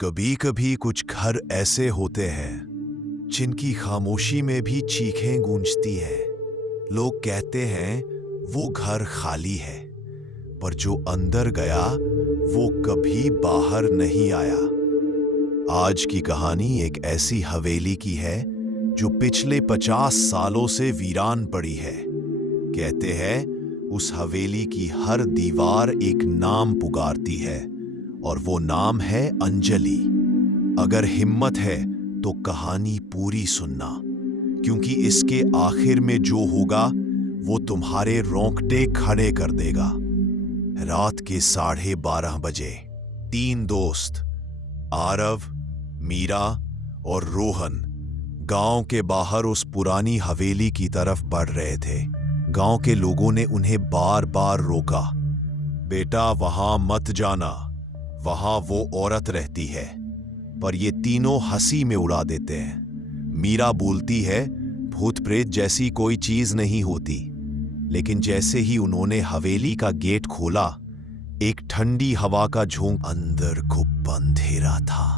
कभी कभी कुछ घर ऐसे होते हैं जिनकी खामोशी में भी चीखें गूंजती हैं। लोग कहते हैं वो घर खाली है, पर जो अंदर गया वो कभी बाहर नहीं आया। आज की कहानी एक ऐसी हवेली की है जो पिछले 50 सालों से वीरान पड़ी है। कहते हैं उस हवेली की हर दीवार एक नाम पुकारती है, और वो नाम है अंजलि। अगर हिम्मत है तो कहानी पूरी सुनना, क्योंकि इसके आखिर में जो होगा वो तुम्हारे रोंगटे खड़े कर देगा। रात के 12:30 बजे 3 दोस्त आरव, मीरा और रोहन गांव के बाहर उस पुरानी हवेली की तरफ बढ़ रहे थे। गांव के लोगों ने उन्हें बार बार रोका, बेटा वहां मत जाना, वहां वो औरत रहती है। पर ये तीनों हंसी में उड़ा देते हैं। मीरा बोलती है भूत प्रेत जैसी कोई चीज नहीं होती, लेकिन जैसे ही उन्होंने हवेली का गेट खोला, एक ठंडी हवा का झोंका। अंदर खूब अंधेरा था।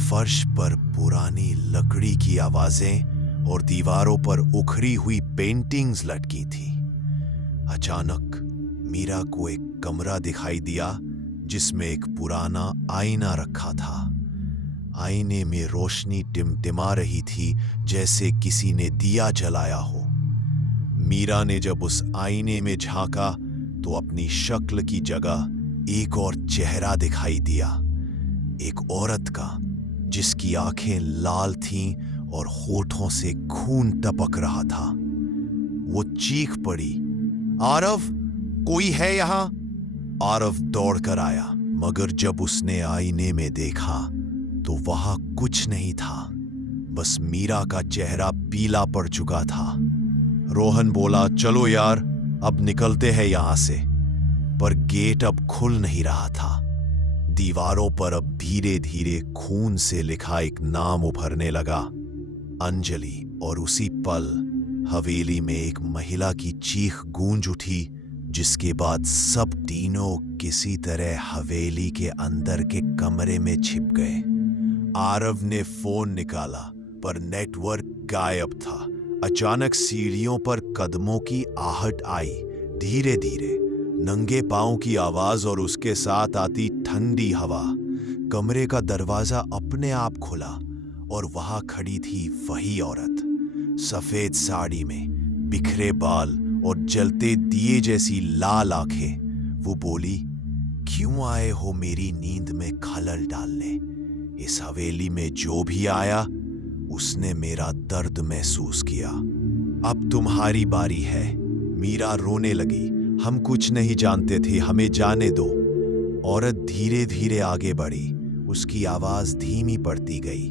फर्श पर पुरानी लकड़ी की आवाजें और दीवारों पर उखड़ी हुई पेंटिंग्स लटकी थी। अचानक मीरा को एक कमरा दिखाई दिया जिसमें एक पुराना आईना रखा था। आईने में रोशनी टिमटिमा रही थी, जैसे किसी ने दिया जलाया हो। मीरा ने जब उस आईने में झांका तो अपनी शक्ल की जगह एक और चेहरा दिखाई दिया, एक औरत का, जिसकी आंखें लाल थीं और होठों से खून टपक रहा था। वो चीख पड़ी, आरव, कोई है यहां? आरव दौड़कर आया, मगर जब उसने आईने में देखा तो वहां कुछ नहीं था, बस मीरा का चेहरा पीला पड़ चुका था। रोहन बोला, चलो यार, अब निकलते हैं यहां से। पर गेट अब खुल नहीं रहा था। दीवारों पर अब धीरे धीरे खून से लिखा एक नाम उभरने लगा, अंजलि। और उसी पल हवेली में एक महिला की चीख गूंज उठी, जिसके बाद सब तीनों किसी तरह हवेली के अंदर के कमरे में छिप गए। आरव ने फोन निकाला, पर नेटवर्क गायब था। अचानक सीढ़ियों पर कदमों की आहट आई, धीरे धीरे, नंगे पांव की आवाज और उसके साथ आती ठंडी हवा। कमरे का दरवाजा अपने आप खुला और वहां खड़ी थी वही औरत, सफेद साड़ी में, बिखरे बाल और जलते दिए जैसी लाल आंखें। वो बोली, क्यों आए हो मेरी नींद में खलल डालने? इस हवेली में जो भी आया उसने मेरा दर्द महसूस किया। अब तुम्हारी बारी है। मीरा रोने लगी, हम कुछ नहीं जानते थे, हमें जाने दो। औरत धीरे धीरे आगे बढ़ी, उसकी आवाज धीमी पड़ती गई,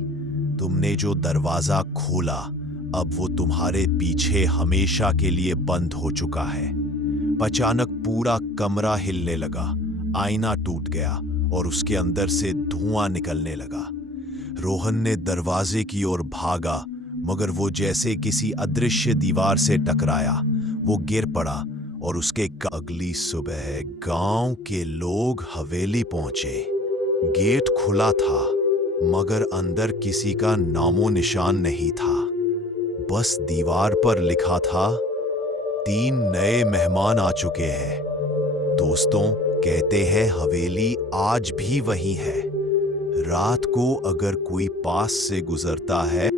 तुमने जो दरवाजा खोला अब वो तुम्हारे पीछे हमेशा के लिए बंद हो चुका है। अचानक पूरा कमरा हिलने लगा, आईना टूट गया और उसके अंदर से धुआं निकलने लगा। रोहन ने दरवाजे की ओर भागा, मगर वो जैसे किसी अदृश्य दीवार से टकराया। वो गिर पड़ा और उसके अगली सुबह गांव के लोग हवेली पहुंचे। गेट खुला था, मगर अंदर किसी का नामो निशान नहीं था। बस दीवार पर लिखा था, 3 नए मेहमान आ चुके हैं। दोस्तों, कहते हैं हवेली आज भी वही है। रात को अगर कोई पास से गुजरता है